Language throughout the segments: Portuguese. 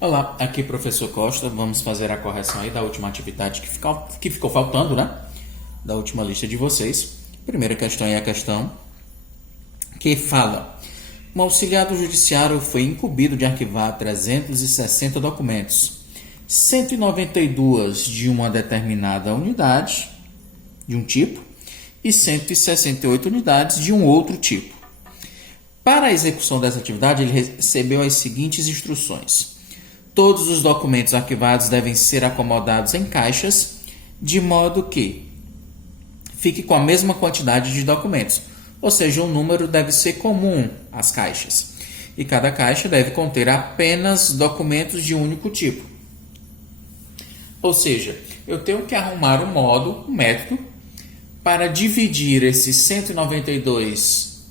Olá, aqui é o professor Costa. Vamos fazer a correção aí da última atividade que ficou faltando, né? Da última lista de vocês. Primeira questão é a questão que fala: um auxiliar do judiciário foi incumbido de arquivar 360 documentos, 192 de uma determinada unidade, de um tipo, e 168 unidades de um outro tipo. Para a execução dessa atividade, ele recebeu as seguintes instruções: todos os documentos arquivados devem ser acomodados em caixas, de modo que fique com a mesma quantidade de documentos, ou seja, um número deve ser comum às caixas, e cada caixa deve conter apenas documentos de um único tipo. Ou seja, eu tenho que arrumar um método, para dividir esses 192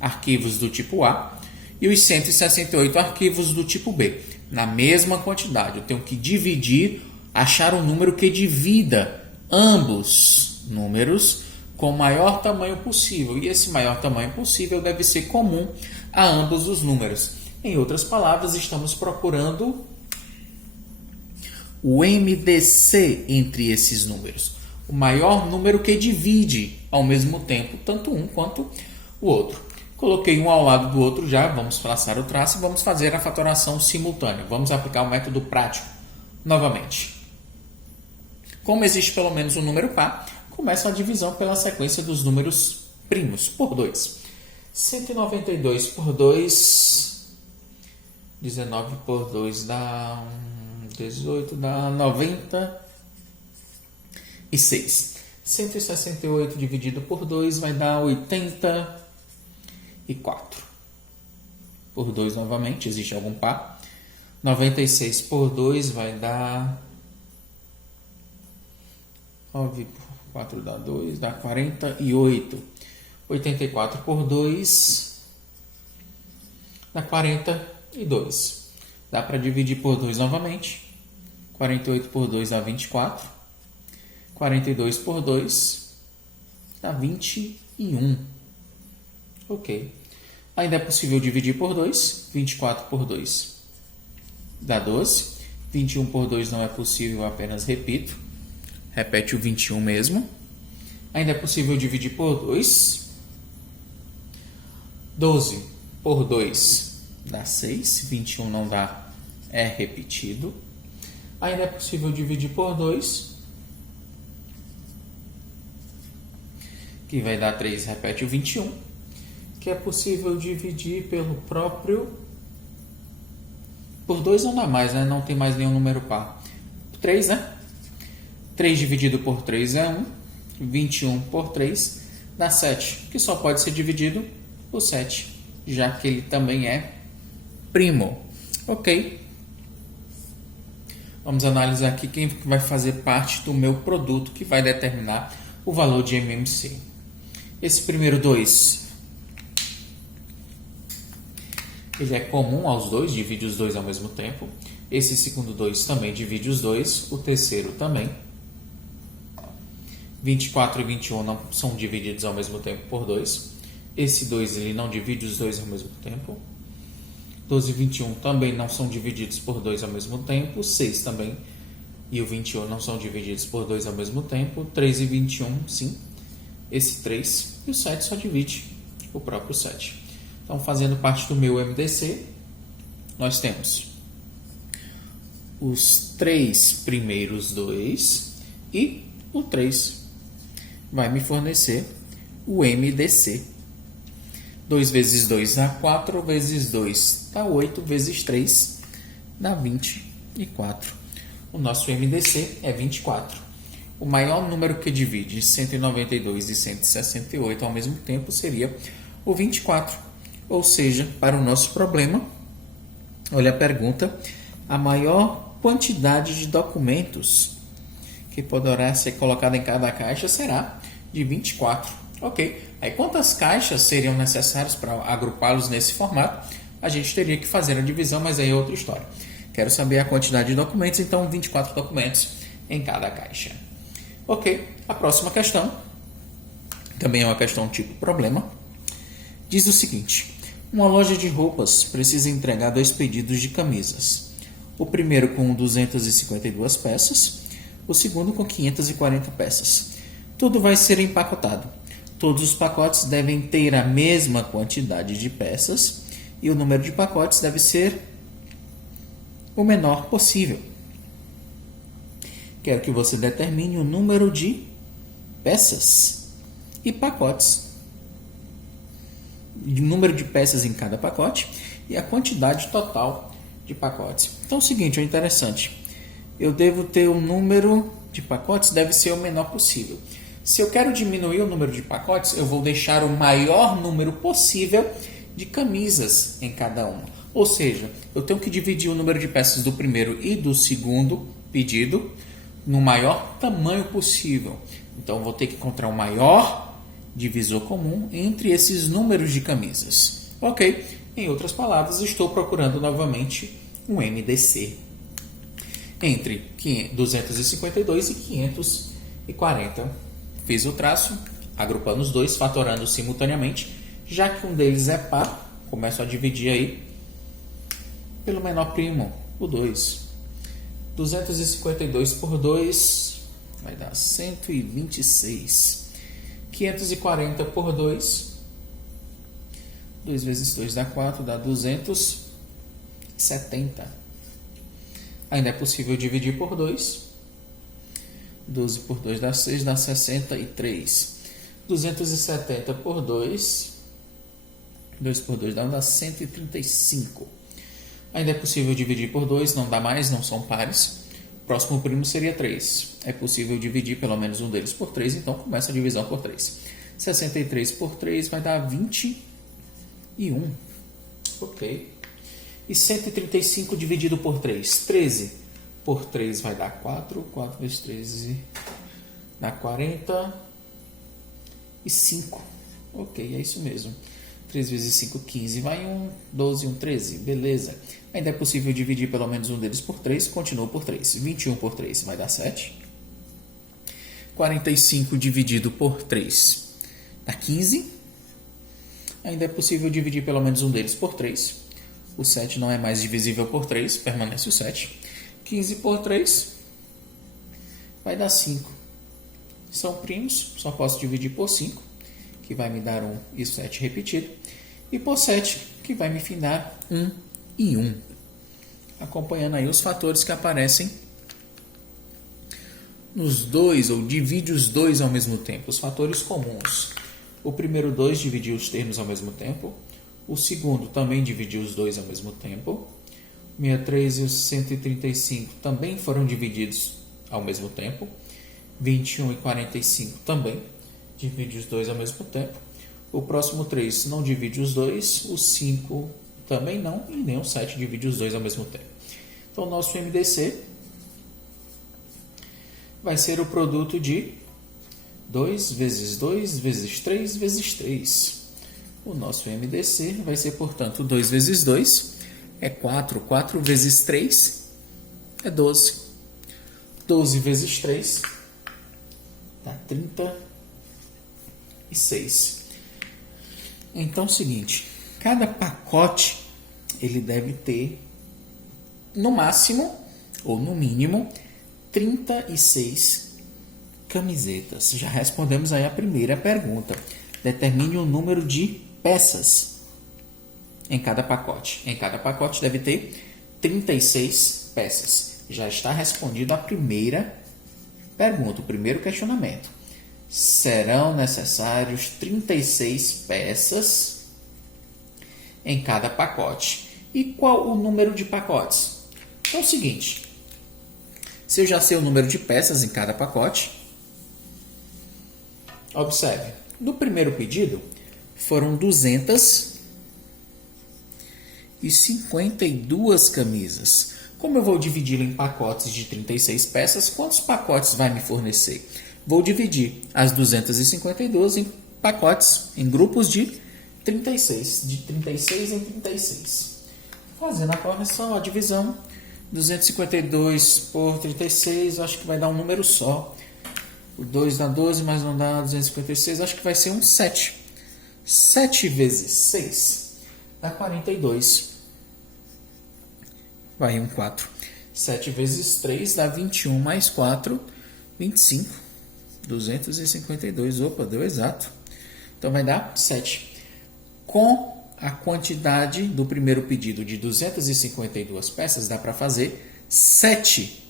arquivos do tipo A e os 168 arquivos do tipo B, na mesma quantidade. Eu tenho que dividir, achar um número que divida ambos números com o maior tamanho possível. E esse maior tamanho possível deve ser comum a ambos os números. Em outras palavras, estamos procurando o MDC entre esses números. O maior número que divide ao mesmo tempo tanto um quanto o outro. Coloquei um ao lado do outro já, vamos traçar o traço e vamos fazer a fatoração simultânea. Vamos aplicar o método prático novamente. Como existe pelo menos um número par, começa a divisão pela sequência dos números primos, por 2. 192 por 2, 19 por 2 dá 18, dá 96. 168 dividido por 2 vai dar 84. Por 2 novamente, existe algum par. 96 por 2 vai dar 9 por 4 dá 2, dá 48. 84 por 2 dá 42. Dá para dividir por 2 novamente. 48 por 2 dá 24. 42 por 2 dá 21. Ok. Ainda é possível dividir por 2. 24 por 2 dá 12. 21 por 2 não é possível, apenas repito. Repete o 21 mesmo. Ainda é possível dividir por 2. 12 por 2 dá 6. 21 não dá, é repetido. Ainda é possível dividir por 2. Que vai dar 3, repete o 21, que é possível dividir pelo próprio, por 2 não dá mais, né? Não tem mais nenhum número par. 3, né? 3 dividido por 3 é 1, 21 por 3 dá 7, que só pode ser dividido por 7, já que ele também é primo. Ok. Vamos analisar aqui quem vai fazer parte do meu produto, que vai determinar o valor de MMC. Esse primeiro 2, ele é comum aos dois, divide os dois ao mesmo tempo. Esse segundo 2 também divide os dois, o terceiro também. 24 e 21 não são divididos ao mesmo tempo por 2. Esse 2 ele não divide os dois ao mesmo tempo. 12 e 21 também não são divididos por 2 ao mesmo tempo. 6 também e o 21 não são divididos por 2 ao mesmo tempo. 3 e 21 sim. Esse 3 e o 7 só divide o próprio 7. Então, fazendo parte do meu MDC, nós temos os 3 primeiros 2 e o 3 vai me fornecer o MDC. 2 vezes 2 dá 4, vezes 2 dá 8, vezes 3 dá 24. O nosso MDC é 24. O maior número que divide 192 e 168 ao mesmo tempo seria o 24. Ou seja, para o nosso problema, olha a pergunta, a maior quantidade de documentos que poderá ser colocada em cada caixa será de 24. Ok. Aí quantas caixas seriam necessárias para agrupá-los nesse formato? A gente teria que fazer a divisão, mas aí é outra história. Quero saber a quantidade de documentos, então 24 documentos em cada caixa. Ok, a próxima questão, também é uma questão tipo problema, diz o seguinte: uma loja de roupas precisa entregar 2 pedidos de camisas. O primeiro com 252 peças, o segundo com 540 peças. Tudo vai ser empacotado. Todos os pacotes devem ter a mesma quantidade de peças e o número de pacotes deve ser o menor possível. Quero que você determine o número de peças e pacotes, o número de peças em cada pacote e a quantidade total de pacotes. Então é o seguinte, é interessante. Eu devo ter um número de pacotes, deve ser o menor possível. Se eu quero diminuir o número de pacotes, eu vou deixar o maior número possível de camisas em cada uma. Ou seja, eu tenho que dividir o número de peças do primeiro e do segundo pedido no maior tamanho possível. Então, eu vou ter que encontrar o maior divisor comum entre esses números de camisas. Ok? Em outras palavras, estou procurando novamente um MDC entre 252 e 540. Fiz o traço, agrupando os dois, fatorando simultaneamente. Já que um deles é par, começo a dividir aí pelo menor primo, o 2. 252 por 2 vai dar 126. 540 por 2. 2 vezes 2 dá 4, dá 270. Ainda é possível dividir por 2. 12 por 2 dá 6, dá 63. 270 por 2. 2 por 2 dá 135. Ainda é possível dividir por 2, não dá mais, não são pares. O próximo primo seria 3. É possível dividir pelo menos um deles por 3, então começa a divisão por 3. 63 por 3 vai dar 21. Ok. E 135 dividido por 3. 13 por 3 vai dar 4. 4 vezes 13 dá 45. Ok, é isso mesmo. 3 vezes 5, 15. Vai 1, 12, 1, 13. Beleza. Ainda é possível dividir pelo menos um deles por 3. Continua por 3. 21 por 3 vai dar 7. 45 dividido por 3 dá 15. Ainda é possível dividir pelo menos um deles por 3. O 7 não é mais divisível por 3. Permanece o 7. 15 por 3 vai dar 5. São primos. Só posso dividir por 5. Que vai me dar 1 e 7 repetido. E por 7, que vai me dar 1 e 1. Acompanhando aí os fatores que aparecem nos dois, ou divide os dois ao mesmo tempo. Os fatores comuns. O primeiro 2 dividiu os termos ao mesmo tempo. O segundo também dividiu os dois ao mesmo tempo. 63 e os 135 também foram divididos ao mesmo tempo. 21 e 45 também divide os dois ao mesmo tempo. O próximo 3 não divide os dois. O 5 também não. E nem o 7 divide os dois ao mesmo tempo. Então, o nosso MDC vai ser o produto de 2 vezes 2 vezes 3 vezes 3. O nosso MDC vai ser, portanto, 2 vezes 2 é 4. 4 vezes 3 é 12. 12 vezes 3 dá 36. Então é o seguinte, cada pacote ele deve ter no máximo ou no mínimo 36 camisetas. Já respondemos aí a primeira pergunta. Determine o número de peças em cada pacote. Em cada pacote deve ter 36 peças. Já está respondida a primeira pergunta, o primeiro questionamento. Serão necessários 36 peças em cada pacote. E qual o número de pacotes? Então é o seguinte, se eu já sei o número de peças em cada pacote, observe, no primeiro pedido foram 252 camisas. Como eu vou dividi-lo em pacotes de 36 peças, quantos pacotes vai me fornecer? Vou dividir as 252 em pacotes, em grupos de 36. De 36 em 36. Fazendo a correção, a divisão, 252 por 36, acho que vai dar um número só. O 2 dá 12, mas não dá 256, acho que vai ser um 7. 7 vezes 6 dá 42. Vai 1, 4. 7 vezes 3 dá 21 mais 4, 25. 252. Opa, deu exato. Então vai dar 7. Com a quantidade do primeiro pedido de 252 peças, dá para fazer 7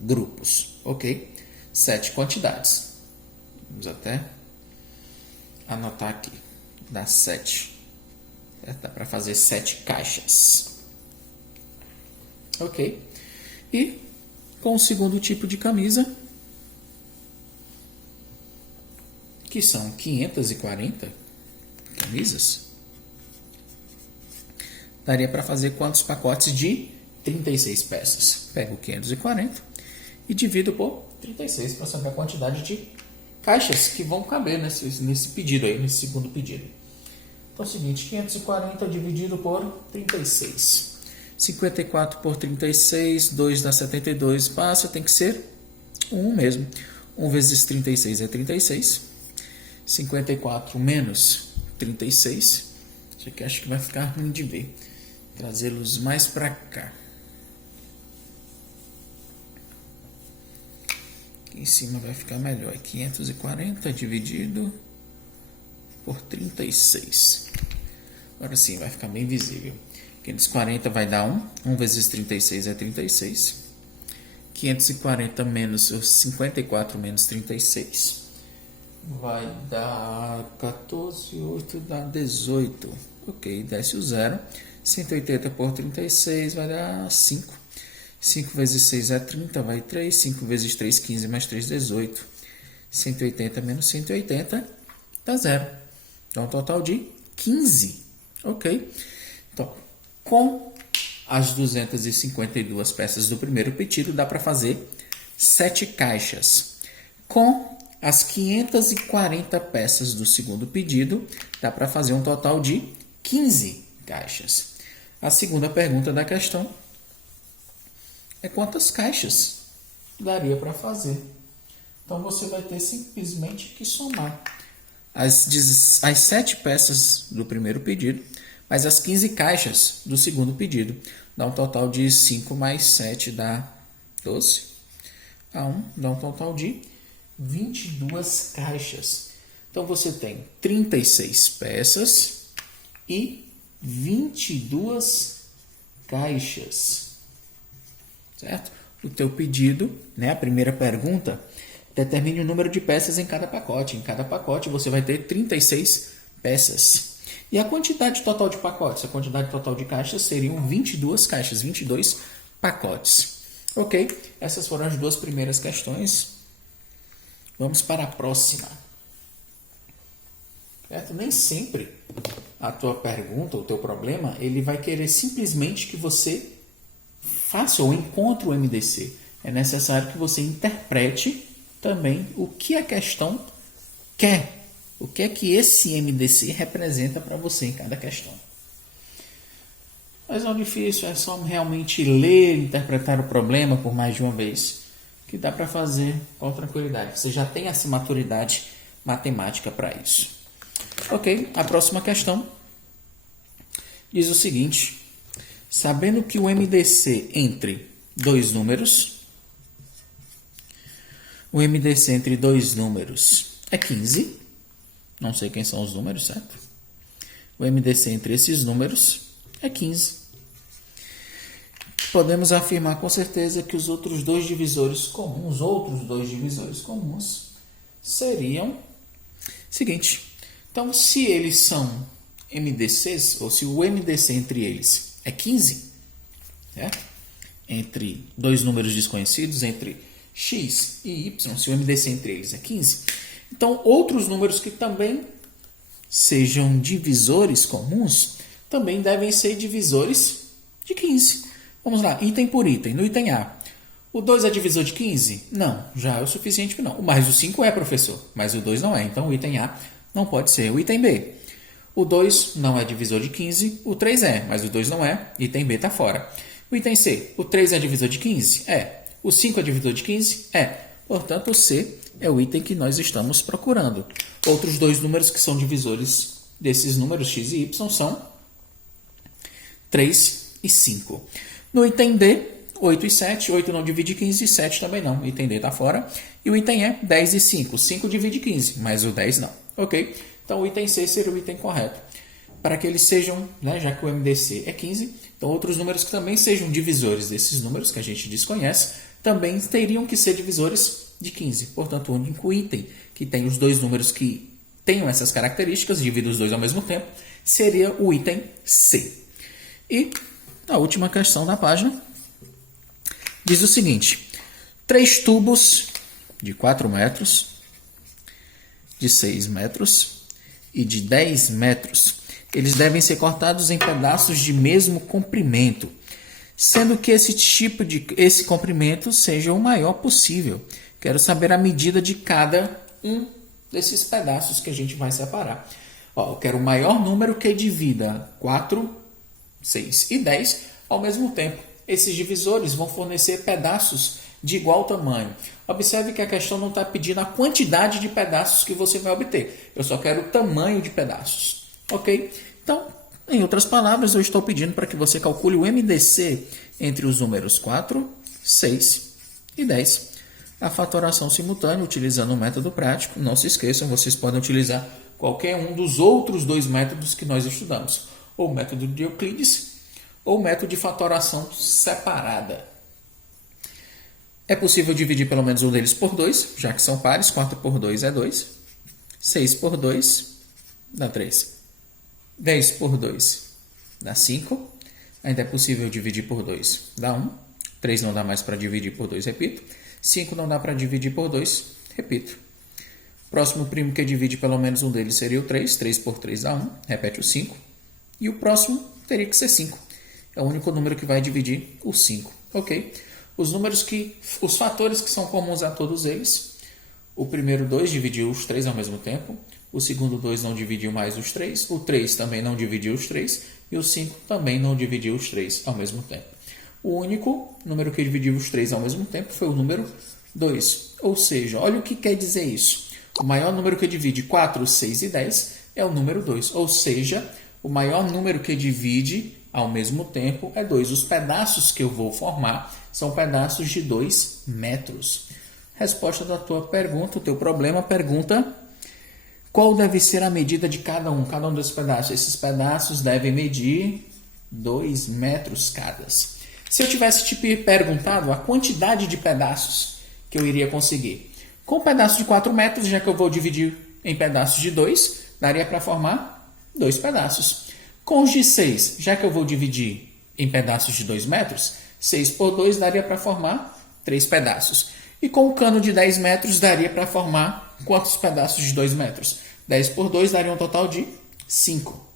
grupos, ok? 7 quantidades. Vamos até anotar aqui. Dá 7. Dá para fazer 7 caixas. Ok? E com o segundo tipo de camisa, que são 540 camisas, daria para fazer quantos pacotes de 36 peças? Pego 540 e divido por 36 para saber a quantidade de caixas que vão caber nesse pedido aí, nesse segundo pedido. Então é o seguinte, 540 dividido por 36. 54 por 36, 2 dá 72, passa, tem que ser 1 mesmo. 1 vezes 36 é 36. 54 menos 36. Isso aqui acho que vai ficar ruim de ver. Trazê-los mais para cá. Aqui em cima vai ficar melhor. 540 dividido por 36. Agora sim, vai ficar bem visível. 540 vai dar 1. 1 vezes 36 é 36. 540 menos 54 menos 36. Vai dar 14, 8 dá 18. Ok, desce o 0. 180 por 36 vai dar 5. 5 vezes 6 é 30, vai 3. 5 vezes 3, 15 mais 3, 18. 180 menos 180 dá 0. Então, um total de 15. Ok? Então, com as 252 peças do primeiro pedido, dá para fazer 7 caixas. Com as 540 peças do segundo pedido, dá para fazer um total de 15 caixas. A segunda pergunta da questão é quantas caixas daria para fazer. Então, você vai ter simplesmente que somar as 7 peças do primeiro pedido, mais as 15 caixas do segundo pedido. Dá um total de 5 mais 7 dá 12. A 1 dá um total de 22 caixas. Então, você tem 36 peças e 22 caixas. Certo? O teu pedido, né, a primeira pergunta, determine o número de peças em cada pacote. Em cada pacote você vai ter 36 peças. E a quantidade total de pacotes? A quantidade total de caixas seriam 22 caixas, 22 pacotes. Ok? Essas foram as duas primeiras questões. Vamos para a próxima. Certo? Nem sempre a tua pergunta, o teu problema, ele vai querer simplesmente que você faça ou encontre o MDC. É necessário que você interprete também o que a questão quer. O que é que esse MDC representa para você em cada questão. Mas não é difícil, é só realmente ler e interpretar o problema por mais de uma vez, que dá para fazer com tranquilidade. Você já tem essa maturidade matemática para isso. Ok, a próxima questão diz o seguinte: sabendo que o MDC entre dois números, é 15. Não sei quem são os números, certo? O MDC entre esses números é 15. Podemos afirmar com certeza que os outros dois divisores comuns, seriam seguinte. Então, se eles são MDCs, ou se o MDC entre eles é 15, certo? Entre dois números desconhecidos, entre x e y, se o MDC entre eles é 15, então outros números que também sejam divisores comuns também devem ser divisores de 15. Vamos lá, item por item. No item A, o 2 é divisor de 15? Não, já é o suficiente que não. Mas o 5 é, professor, mas o 2 não é. Então o item A não pode ser. O item B, o 2 não é divisor de 15, o 3 é, mas o 2 não é. Item B está fora. O item C, o 3 é divisor de 15? É. O 5 é divisor de 15? É. Portanto, o C é o item que nós estamos procurando. Outros dois números que são divisores desses números x e y são 3 e 5. No item D, 8 e 7, 8 não divide 15 e 7 também não. O item D está fora. E o item E, 10 e 5. 5 divide 15, mas o 10 não. Ok? Então o item C seria o item correto. Para que eles sejam, né, já que o MDC é 15, então outros números que também sejam divisores desses números que a gente desconhece, também teriam que ser divisores de 15. Portanto, o único item que tem os dois números que tenham essas características, divide os dois ao mesmo tempo, seria o item C. E a última questão da página diz o seguinte: 3 tubos de 4 metros, de 6 metros e de 10 metros, eles devem ser cortados em pedaços de mesmo comprimento, sendo que esse comprimento seja o maior possível. Quero saber a medida de cada um desses pedaços que a gente vai separar. Ó, eu quero o maior número que divida 4, 6 e 10 ao mesmo tempo. Esses divisores vão fornecer pedaços de igual tamanho. Observe que a questão não está pedindo a quantidade de pedaços que você vai obter. Eu só quero o tamanho de pedaços. Ok? Então, em outras palavras, eu estou pedindo para que você calcule o MDC entre os números 4, 6 e 10. A fatoração simultânea utilizando o método prático. Não se esqueçam, vocês podem utilizar qualquer um dos outros dois métodos que nós estudamos. Ou o método de Euclides, ou o método de fatoração separada. É possível dividir pelo menos um deles por 2, já que são pares. 4 por 2 é 2. 6 por 2 dá 3. 10 por 2 dá 5. Ainda é possível dividir por 2, dá 1. 3 não dá mais para dividir por 2, repito. 5 não dá para dividir por 2, repito. Próximo primo que divide pelo menos um deles seria o 3. 3 por 3 dá 1, repete o 5. E o próximo teria que ser 5. É o único número que vai dividir o 5, ok? Os fatores que são comuns a todos eles. O primeiro 2 dividiu os 3 ao mesmo tempo. O segundo 2 não dividiu mais os 3. O 3 também não dividiu os 3. E o 5 também não dividiu os 3 ao mesmo tempo. O único número que dividiu os 3 ao mesmo tempo foi o número 2. Ou seja, olha o que quer dizer isso. O maior número que divide 4, 6 e 10 é o número 2. Ou seja, o maior número que divide ao mesmo tempo é 2. Os pedaços que eu vou formar são pedaços de 2 metros. Resposta da tua pergunta, o teu problema, pergunta: qual deve ser a medida de cada um desses pedaços? Esses pedaços devem medir 2 metros cada. Se eu tivesse te perguntado a quantidade de pedaços que eu iria conseguir, com um pedaço de 4 metros, já que eu vou dividir em pedaços de 2, daria para formar 2 pedaços. Com os de 6, já que eu vou dividir em pedaços de 2 metros, 6 por 2 daria para formar 3 pedaços. E com o cano de 10 metros, daria para formar quantos pedaços de 2 metros? 10 por 2 daria um total de 5.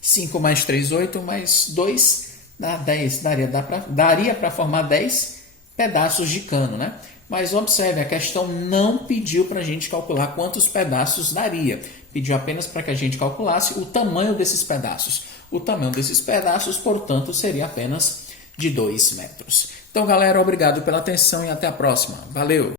5 mais 3, 8, mais 2 dá 10. Daria para formar 10 pedaços de cano, né? Mas observe, a questão não pediu para a gente calcular quantos pedaços daria. Pediu apenas para que a gente calculasse o tamanho desses pedaços. O tamanho desses pedaços, portanto, seria apenas de 2 metros. Então, galera, obrigado pela atenção e até a próxima. Valeu!